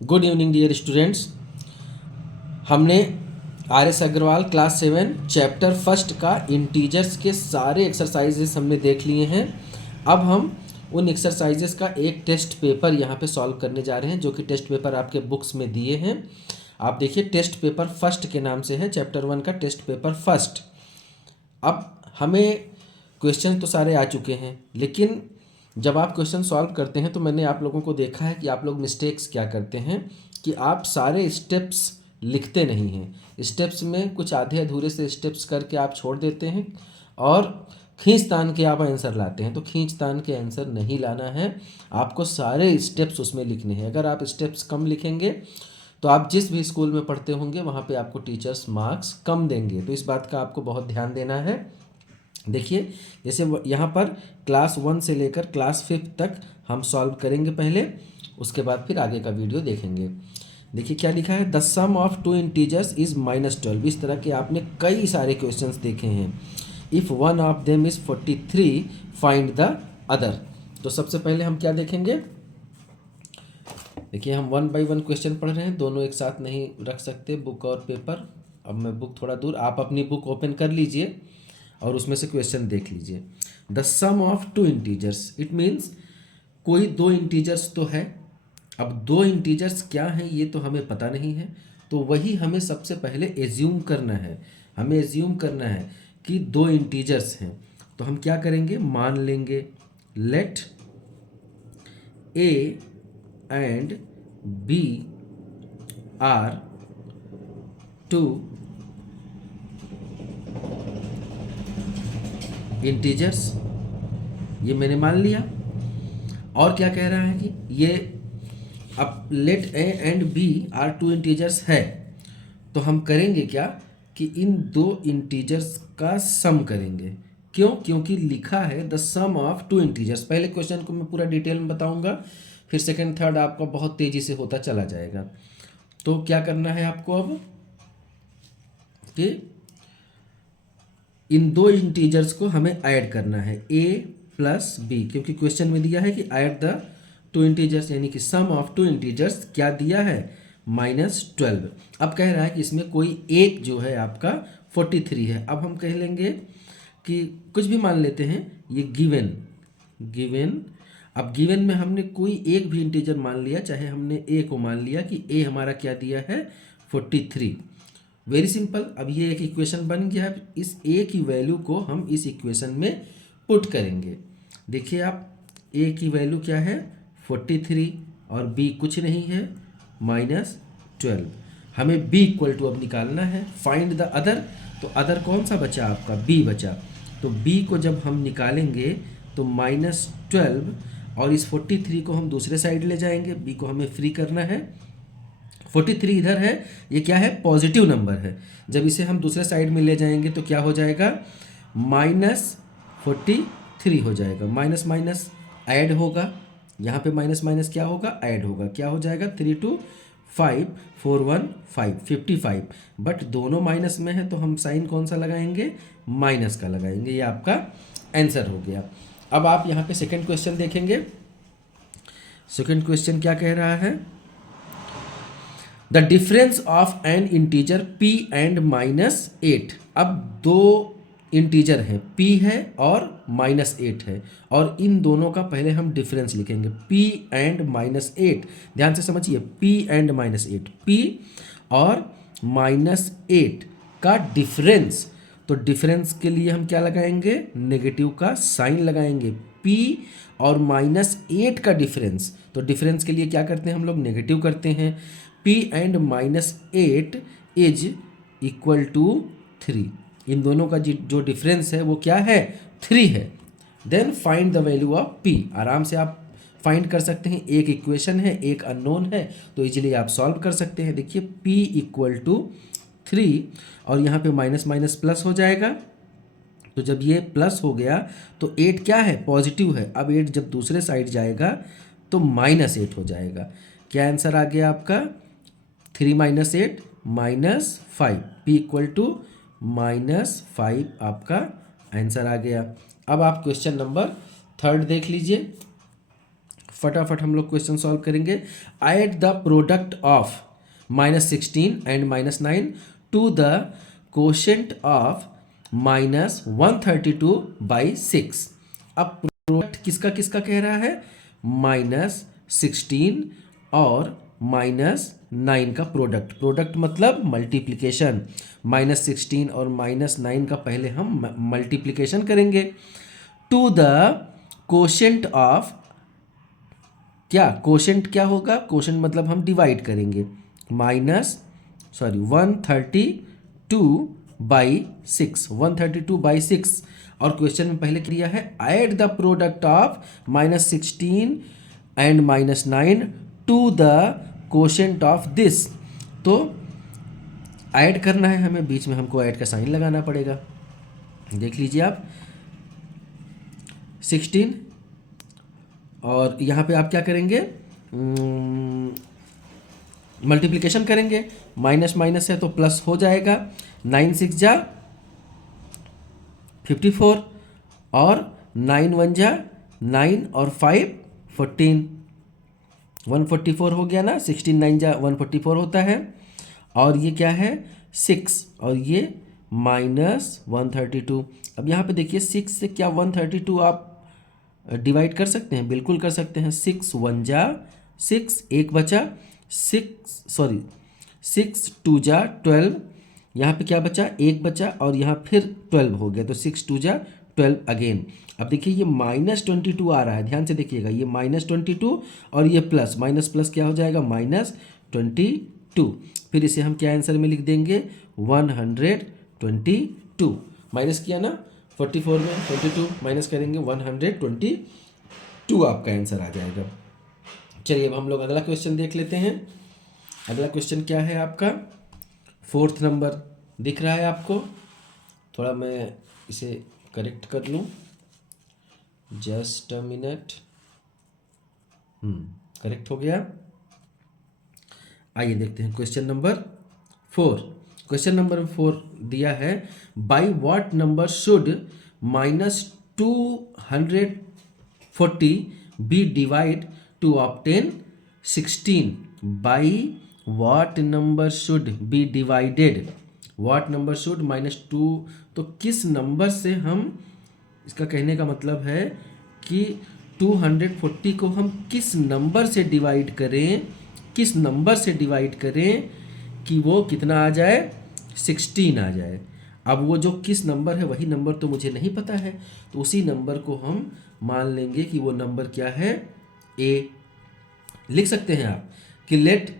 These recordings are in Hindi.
Good evening dear students. हमने R S. Agarwal class 7 chapter first का इंटीजर्स के सारे एक्सरसाइजेस हमने देख लिए हैं। अब हम उन एक्सरसाइजेस का एक टेस्ट पेपर यहाँ पे सॉल्व करने जा रहे हैं, जो कि टेस्ट पेपर आपके बुक्स में दिए हैं। आप देखिए, टेस्ट पेपर फर्स्ट के नाम से है, चैप्टर 1 का टेस्ट पेपर फर्स्ट। अब हमें क्वेश्चन तो सारे आ चुके हैं, लेकिन जब आप क्वेश्चन सॉल्व करते हैं तो मैंने आप लोगों को देखा है कि आप लोग मिस्टेक्स क्या करते हैं कि आप सारे स्टेप्स लिखते नहीं हैं। स्टेप्स में कुछ आधे अधूरे से स्टेप्स करके आप छोड़ देते हैं और खींच तान के आप आंसर लाते हैं। तो खींच तान के आंसर नहीं लाना है, आपको सारे स्टेप्स उसमें लिखने हैं। अगर आप स्टेप्स कम लिखेंगे तो आप जिस भी स्कूल में पढ़ते होंगे वहाँ पे आपको टीचर्स मार्क्स कम देंगे। तो इस बात का आपको बहुत ध्यान देना है। देखिए, जैसे यहाँ पर क्लास 1 से लेकर क्लास 5 तक हम सॉल्व करेंगे पहले, उसके बाद फिर आगे का वीडियो देखेंगे। देखिए क्या लिखा है, the sum of two integers is -12। इस तरह के आपने कई सारे क्वेश्चंस देखे हैं। If one of them is 43, find the other. तो सबसे पहले हम क्या देखेंगे, देखिए हम 1 बाई 1 क्वेश्चन पढ़ रहे हैं, दोनों एक साथ नहीं रख सकते, बुक और पेपर। अब मैं बुक थोड़ा दूर, आप अपनी बुक ओपन कर लीजिए और उसमें से क्वेश्चन देख लीजिए। The sum of two integers, it means कोई दो इंटीजर्स तो है। अब दो इंटीजर्स क्या हैं ये तो हमें पता नहीं है, तो वही हमें सबसे पहले एज्यूम करना है। हमें एज्यूम करना है कि दो इंटीजर्स हैं। तो हम क्या करेंगे, मान लेंगे let a and b are two integers. ये मैंने मान लिया। और क्या कह रहा है कि ये अब let a and b are two integers है, तो हम करेंगे क्या कि इन दो इंटीजर्स का सम करेंगे। क्यों? क्योंकि लिखा है the sum of two integers. पहले क्वेश्चन को मैं पूरा डिटेल में बताऊंगा, फिर सेकंड थर्ड आपका बहुत तेजी से होता चला जाएगा। तो क्या करना है आपको अब कि इन दो इंटीजर्स को हमें ऐड करना है, a प्लस बी, क्योंकि क्वेश्चन में दिया है कि ऐड द टू इंटीजर्स, यानी कि सम ऑफ टू इंटीजर्स क्या दिया है, -12। अब कह रहा है कि इसमें कोई एक जो है आपका 43 है। अब हम कह लेंगे कि कुछ भी मान लेते हैं, ये गिवन गिवन। अब गिवन में हमने कोई एक भी इंटीजर मान लिया, चाहे हमने a को मान लिया कि a हमारा क्या दिया है, 43। Very simple. अब ये एक इक्वेशन बन गया है। इस a की वैल्यू को हम इस इक्वेशन में पुट करेंगे। देखिए आप, a की वैल्यू क्या है, 43, और b कुछ नहीं है, -12। हमें b इक्वल टू अब निकालना है, फाइंड द अदर। तो अदर कौन सा बचा आपका, b बचा। तो b को जब हम निकालेंगे तो -12, और इस 43 को हम दूसरे साइड ले जाएंगे, b को हमें फ्री करना है। 43 इधर है, ये क्या है, पॉजिटिव नंबर है। जब इसे हम दूसरे साइड में ले जाएंगे तो क्या हो जाएगा, -43 हो जाएगा। माइनस माइनस ऐड होगा, यहाँ पे माइनस माइनस क्या होगा, ऐड होगा। क्या हो जाएगा, 3 2 5 4 1 5 55। बट दोनों माइनस में है तो हम साइन कौन सा लगाएंगे, माइनस का लगाएंगे। ये आपका आंसर हो गया। अब आप यहाँ पे सेकंड क्वेश्चन देखेंगे। सेकंड क्वेश्चन क्या कह रहा है, the difference of N integer p and -8। अब दो इंटीजर हैं, p है और -8 है, और इन दोनों का पहले हम डिफरेंस लिखेंगे, p एंड -8। ध्यान से समझिए, p एंड -8, p और -8 का डिफरेंस। तो डिफरेंस के लिए हम क्या लगाएंगे, नेगेटिव का साइन लगाएंगे। p और -8 का डिफरेंस, तो डिफरेंस के लिए क्या करते हैं हम लोग, नेगेटिव करते हैं। p and -8 is equal to 3। इन दोनों का जो डिफरेंस है वो क्या है, 3 है। Then find the value of p। आराम से आप फाइंड कर सकते हैं, एक इक्वेशन है, एक अननोन है, तो इजीली आप सॉल्व कर सकते हैं। देखिए p इक्वल टू 3, और यहाँ पे माइनस माइनस प्लस हो जाएगा। तो जब ये प्लस हो गया तो 8 क्या है, पॉजिटिव है। अब 8 जब दूसरे साइड जाएगा तो -8 हो जाएगा। क्या आंसर आ गया आपका, 3 - 8 -5, p इक्वल टू -5 आपका आंसर आ गया। अब आप क्वेश्चन नंबर थर्ड देख लीजिए। फटाफट हम लोग क्वेश्चन सॉल्व करेंगे। Add the product of -16 and -9 to the quotient of -132/6। अब प्रोडक्ट किसका किसका कह रहा है? -16 और -9 का प्रोडक्ट। प्रोडक्ट मतलब मल्टीप्लिकेशन। -16 और -9 का पहले हम मल्टीप्लिकेशन करेंगे। टू द कोशेंट ऑफ, क्या कोशेंट क्या होगा? कोशेंट मतलब हम डिवाइड करेंगे। 132/6 और क्वेश्चन में पहले क्रिया है add the product of -16 and -9 to the quotient of this. तो ऐड करना है हमें, बीच में हमको ऐड का साइन लगाना पड़ेगा। देख लीजिए आप, 16 और यहाँ पे आप क्या करेंगे? मल्टीप्लिकेशन करेंगे। माइनस माइनस है तो प्लस हो जाएगा। 9 6 जा 54 और 9 1 जा 9 और 5 14, 144 हो गया ना। 16 9 जा 144 होता है। और ये क्या है? 6 और ये -132। अब यहाँ पे देखिए 6 से क्या 132 आप डिवाइड कर सकते हैं? बिल्कुल कर सकते हैं। 6 1 जा 6, एक बचा 6 2 जा 12, यहाँ पे क्या बचा? एक बचा और यहाँ फिर 12 हो गया, तो 6 2 जा 12 अगेन। अब देखिए ये -22 आ रहा है, ध्यान से देखिएगा, ये -22 और ये प्लस, माइनस प्लस क्या हो जाएगा? -22। फिर इसे हम क्या आंसर में लिख देंगे? 122। माइनस किया ना 44 में 22 माइनस करेंगे 122, आपका आंसर आ जाएगा। चलिए अब हम लोग अगला क्वेश्चन देख लेते हैं। अगला क्वेश्चन क्या है आपका? 4th नंबर दिख रहा है आपको? थोड़ा मैं इसे करेक्ट कर लूँ, जस्ट अ मिनट। करेक्ट हो गया। आइए देखते हैं क्वेश्चन नंबर 4। क्वेश्चन नंबर 4 दिया है by what number should -240 be divide to obtain 16। By what number should be divided, what number should -2, तो किस नंबर से हम, इसका कहने का मतलब है कि 240 को हम किस नंबर से डिवाइड करें, किस नंबर से डिवाइड करें कि वो कितना आ जाए? 16 आ जाए। अब वो जो किस नंबर है वही नंबर तो मुझे नहीं पता है, तो उसी नंबर को हम मान लेंगे कि वो नंबर क्या है? ए। लिख सकते हैं आप कि let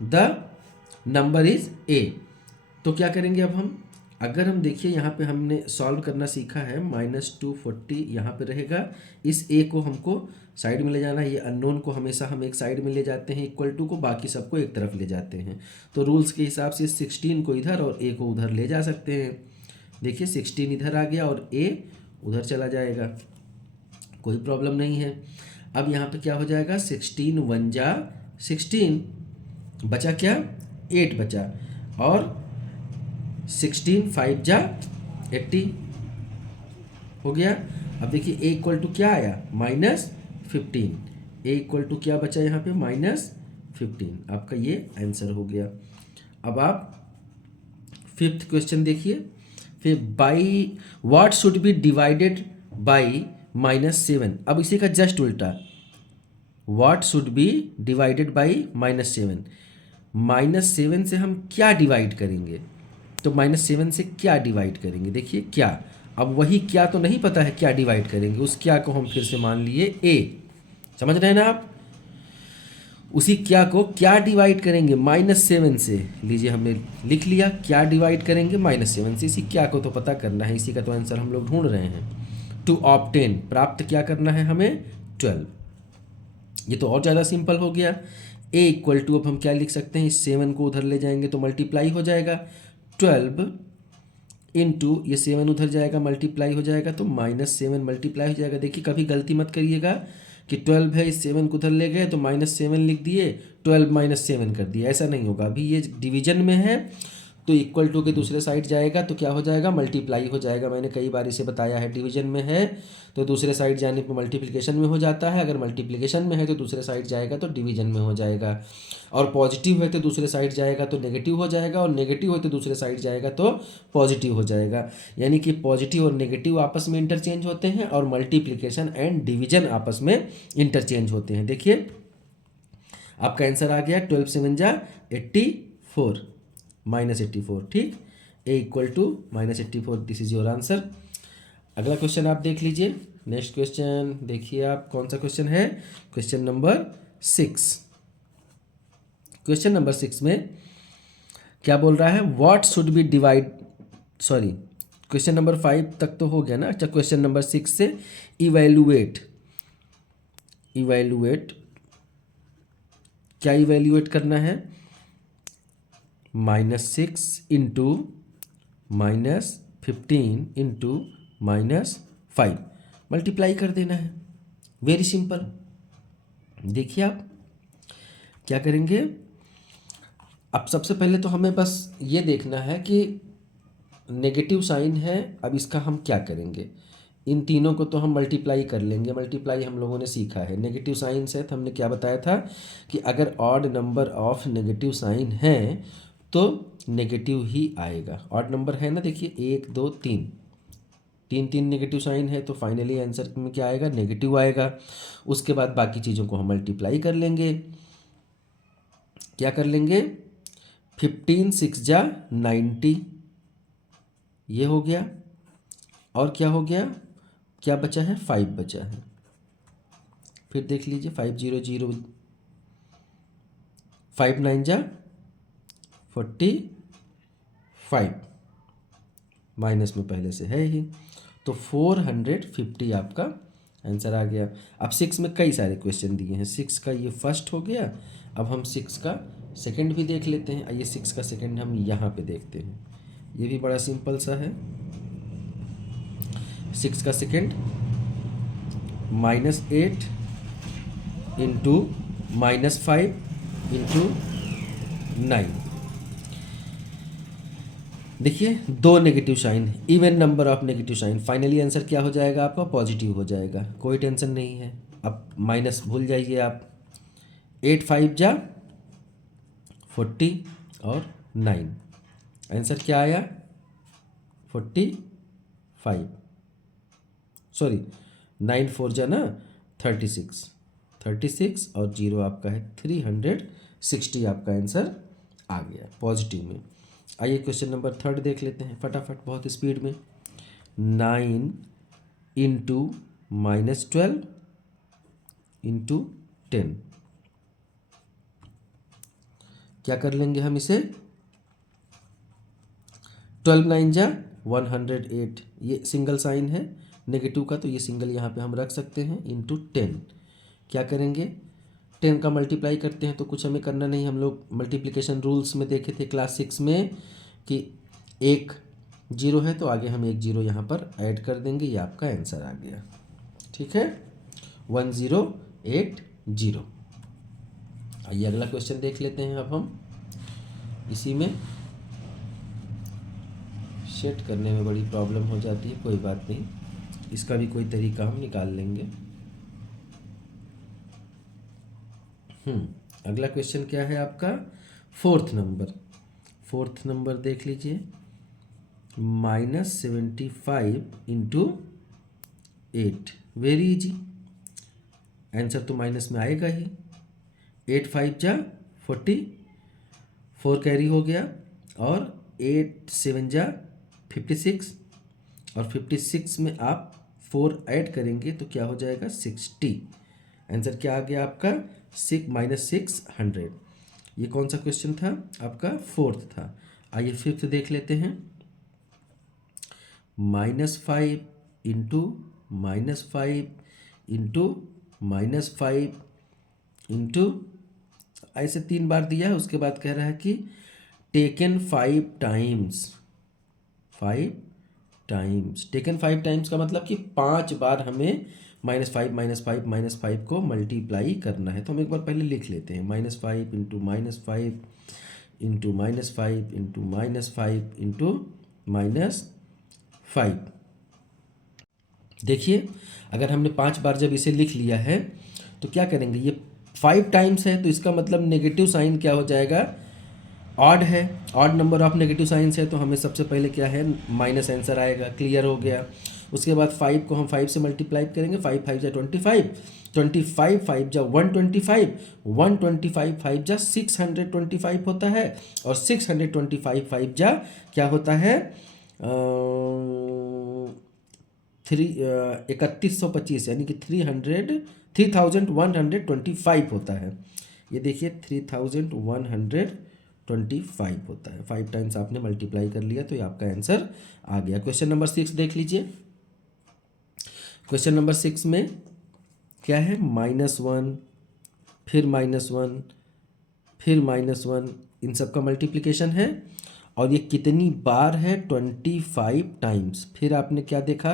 the number is a. तो क्या करेंगे अब हम? अगर हम देखिए यहाँ पे हमने सॉल्व करना सीखा है, -240 यहाँ पे रहेगा। इस ए को हमको साइड में ले जाना है। ये अननोन को हमेशा हम एक साइड में ले जाते हैं, इक्वल टू को, बाकी सबको एक तरफ ले जाते हैं। तो रूल्स के हिसाब से 16 को इधर और ए को उधर ले जा सकते हैं। देखिए 16 इधर आ गया और ए उधर चला जाएगा, कोई प्रॉब्लम नहीं है। अब यहाँ पे क्या हो जाएगा? 16 1 जा 16, बचा क्या? 8 बचा, और 16 5 जा 80 हो गया। अब देखिए ए इक्वल टू क्या आया? -15। ए इक्वल टू क्या बचा यहाँ पे? -15। आपका ये आंसर हो गया। अब आप 5th क्वेश्चन देखिए। फिर by what should be divided by -7। अब इसी का जस्ट उल्टा, what should be divided by -7। -7 से हम क्या डिवाइड करेंगे? तो -7 से क्या डिवाइड करेंगे? देखिए क्या, अब वही क्या तो नहीं पता है, क्या डिवाइड करेंगे? उस क्या को हम फिर से मान लिए ए। समझ रहे हैं ना आप? उसी क्या को क्या डिवाइड करेंगे? -7 से। लीजिए हमने लिख लिया, क्या डिवाइड करेंगे? -7 से। इसी क्या को तो पता करना है, इसी का तो आंसर हम लोग ढूंढ रहे हैं। टू ऑब्टेन, प्राप्त क्या करना है हमें? 12। ये तो और ज़्यादा सिंपल हो गया। ए इक्वल टू, अब हम क्या लिख सकते हैं? इस 7 को उधर ले जाएंगे तो मल्टीप्लाई हो जाएगा। 12 इंटू ये 7 उधर जाएगा, मल्टीप्लाई हो जाएगा, तो -7 मल्टीप्लाई हो जाएगा। देखिए कभी गलती मत करिएगा कि 12 है, इस 7 को उधर ले गए तो -7 लिख दिए, 12 -7 कर दिया, ऐसा नहीं होगा। अभी ये डिवीजन में है तो इक्वल टू के दूसरे साइड जाएगा तो क्या हो जाएगा, मल्टीप्लाई हो जाएगा। मैंने कई बार इसे बताया है, डिवीजन में है तो दूसरे साइड जाने पर मल्टीप्लिकेशन में हो जाता है, अगर मल्टीप्लिकेशन में है तो दूसरे साइड जाएगा तो डिवीजन में हो जाएगा, और पॉजिटिव है तो दूसरे साइड जाएगा तो नेगेटिव हो जाएगा, और नेगेटिव है तो दूसरे साइड जाएगा तो पॉजिटिव हो जाएगा। यानी कि पॉजिटिव और नेगेटिव आपस में इंटरचेंज होते हैं और मल्टीप्लिकेशन एंड डिवीजन आपस में इंटरचेंज होते हैं। देखिए आपका आंसर आ गया 12 7 जा 84 -84, ठीक। A equal to -84, this is your answer. अगला क्वेश्चन आप देख लीजिए। नेक्स्ट क्वेश्चन देखिए आप, कौन सा क्वेश्चन है, क्वेश्चन नंबर 6। क्वेश्चन नंबर 6 में क्या बोल रहा है, what should be divide, sorry question number 5 तक तो हो गया ना। अच्छा, क्वेश्चन नंबर 6 से इवैल्यूएट, इवैल्यूएट क्या इवैल्यूएट करना है, -6 इंटू -15 इंटू -5 मल्टीप्लाई कर देना है। Very simple. देखिए आप क्या करेंगे, अब सबसे पहले तो हमें बस ये देखना है कि नेगेटिव साइन है, अब इसका हम क्या करेंगे। इन तीनों को तो हम मल्टीप्लाई कर लेंगे, मल्टीप्लाई हम लोगों ने सीखा है। नेगेटिव साइन से तो हमने क्या बताया था कि अगर odd number of negative sign है तो नेगेटिव ही आएगा। ऑड नंबर है ना, देखिए 1 2 3, 3 नेगेटिव साइन है तो फाइनली आंसर में क्या आएगा, नेगेटिव आएगा। उसके बाद बाकी चीज़ों को हम मल्टीप्लाई कर लेंगे। क्या कर लेंगे, 15 6 जा 90, ये हो गया। और क्या हो गया, क्या बचा है, 5 बचा है। फिर देख लीजिए 5 0 0, 5 9 जा 45, माइनस में पहले से है ही, तो 450 आपका आंसर आ गया। अब 6 में कई सारे क्वेश्चन दिए हैं, 6 का ये फर्स्ट हो गया। अब हम 6 का सेकंड भी देख लेते हैं। आइए 6 का सेकंड हम यहाँ पे देखते हैं, ये भी बड़ा सिंपल सा है। 6 का सेकंड -8 इंटू -5 इंटू 9। देखिए 2 negative sign, even number of negative sign, finally answer क्या हो जाएगा आपका, पॉजिटिव हो जाएगा। कोई टेंशन नहीं है, अब माइनस भूल जाइए आप। 8 5 जा 40 और 9, आंसर क्या आया 45, सॉरी 9 4 जा ना 36, 36 और 0 आपका है 360, आपका आंसर आ गया पॉजिटिव में। आइए क्वेश्चन नंबर 3 देख लेते हैं फटाफट, बहुत स्पीड में। 9 इंटू -12 इंटू 10, क्या कर लेंगे हम इसे, 12 9 जा 108, ये सिंगल साइन है नेगेटिव का तो ये सिंगल यहाँ पे हम रख सकते हैं, इंटू 10। क्या करेंगे, 10 का मल्टीप्लाई करते हैं तो कुछ हमें करना नहीं, हम लोग मल्टीप्लिकेशन रूल्स में देखे थे क्लास 6 में कि एक 0 है तो आगे हम एक 0 यहाँ पर ऐड कर देंगे, ये आपका आंसर आ गया। ठीक है, 1080। आइए अगला क्वेश्चन देख लेते हैं। अब हम इसी में सेट करने में बड़ी प्रॉब्लम हो जाती है, कोई बात नहीं, इसका भी कोई तरीका हम निकाल लेंगे। अगला क्वेश्चन क्या है आपका, 4th नंबर। 4th नंबर देख लीजिए, -75 इंटू 8, वेरी इजी, आंसर तो माइनस में आएगा ही। 8 5 जा 40, 4 कैरी हो गया, और 8 7 जा 56, और 56 में आप 4 ऐड करेंगे तो क्या हो जाएगा 60, आंसर क्या आ गया आपका -600। ये कौन सा क्वेश्चन था आपका, 4th था। आइए 5th देख लेते हैं। -5 इंटू -5 इंटू -5 इंटू, ऐसे 3 बार दिया है। उसके बाद कह रहा है कि taken 5 times, 5 times, taken 5 times का मतलब कि 5 बार हमें -5 -5 को मल्टीप्लाई करना है। तो हम एक बार पहले लिख लेते हैं, -5 इंटू -5 इंटू -5 इंटू -5 इंटू -5। देखिए, अगर हमने 5 बार जब इसे लिख लिया है तो क्या करेंगे, ये 5 टाइम्स है तो इसका मतलब नेगेटिव साइन क्या हो जाएगा, ऑड है, odd number of negative science है, तो हमें सबसे पहले क्या है, माइनस आंसर आएगा। क्लियर हो गया। उसके बाद 5 को हम 5 से मल्टीप्लाई करेंगे, 5 5 जा 25, 25 5 जा 125, 125 5 जा 625 होता है, और 625 5 जा क्या होता है, 3125, यानी कि 3125 होता है। ये देखिए 3125 होता है। 5 टाइम्स आपने मल्टीप्लाई कर लिया तो ये आपका आंसर आ गया। क्वेश्चन नंबर 6 देख लीजिए। क्वेश्चन नंबर 6 में क्या है, -1, फिर -1, फिर -1, इन सब का मल्टीप्लिकेशन है, और ये कितनी बार है, 25 टाइम्स। फिर आपने क्या देखा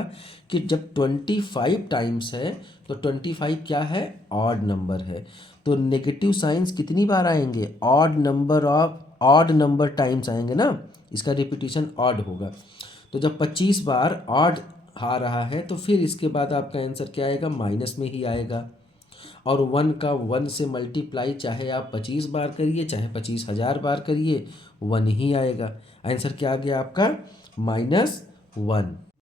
कि जब 25 टाइम्स है तो 25 क्या है, ऑड नंबर है, तो नेगेटिव साइंस कितनी बार आएंगे, ऑड नंबर टाइम्स आएंगे ना, इसका रिपीटिशन ऑड होगा। तो जब 25 बार ऑड आ रहा है तो फिर इसके बाद आपका आंसर क्या आएगा, माइनस में ही आएगा। और 1 का 1 से मल्टीप्लाई चाहे आप 25 बार करिए चाहे 25,000 बार करिए, 1 ही आएगा। आंसर क्या आ गया आपका, -1।